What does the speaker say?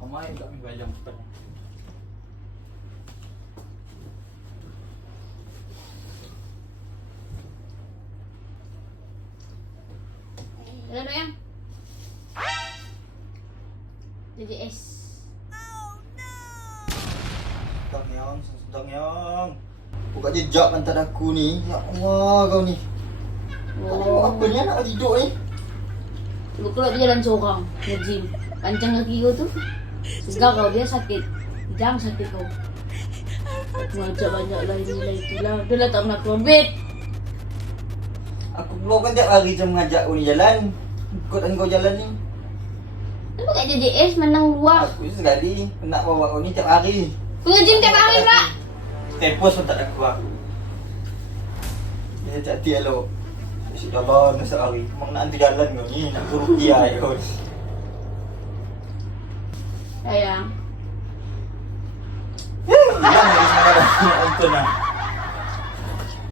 Kumain kami balang pa. Ano na yan? DDS. Sedang yang. Buka jejak kan aku ni. Ya Allah kau ni. Oh. Apa ni nak tidur ni? Coba keluar dia jalan seorang. Nge-gym. Pancang kaki kau tu. Segar kau, dia sakit. Jangan sakit kau. Aku ngajak banyak lah ini lah itulah. Dia lah tak pernah keluar bed. Aku keluar kan tiap hari je mengajak kau ni jalan. Ikut kau jalan ni. Kenapa kat JJS menang luar? Aku je sekali nak bawa kau ni tiap hari. Kau nge-gym tiap hari pula. Tempos pun tak ada keluar. Dia tak hati elok. Si jalan masa hari. Memang nak hantu jalan kau ni. Nak kerugian kau. Sayang. Jangan lagi semangat dah. Nak nonton lah.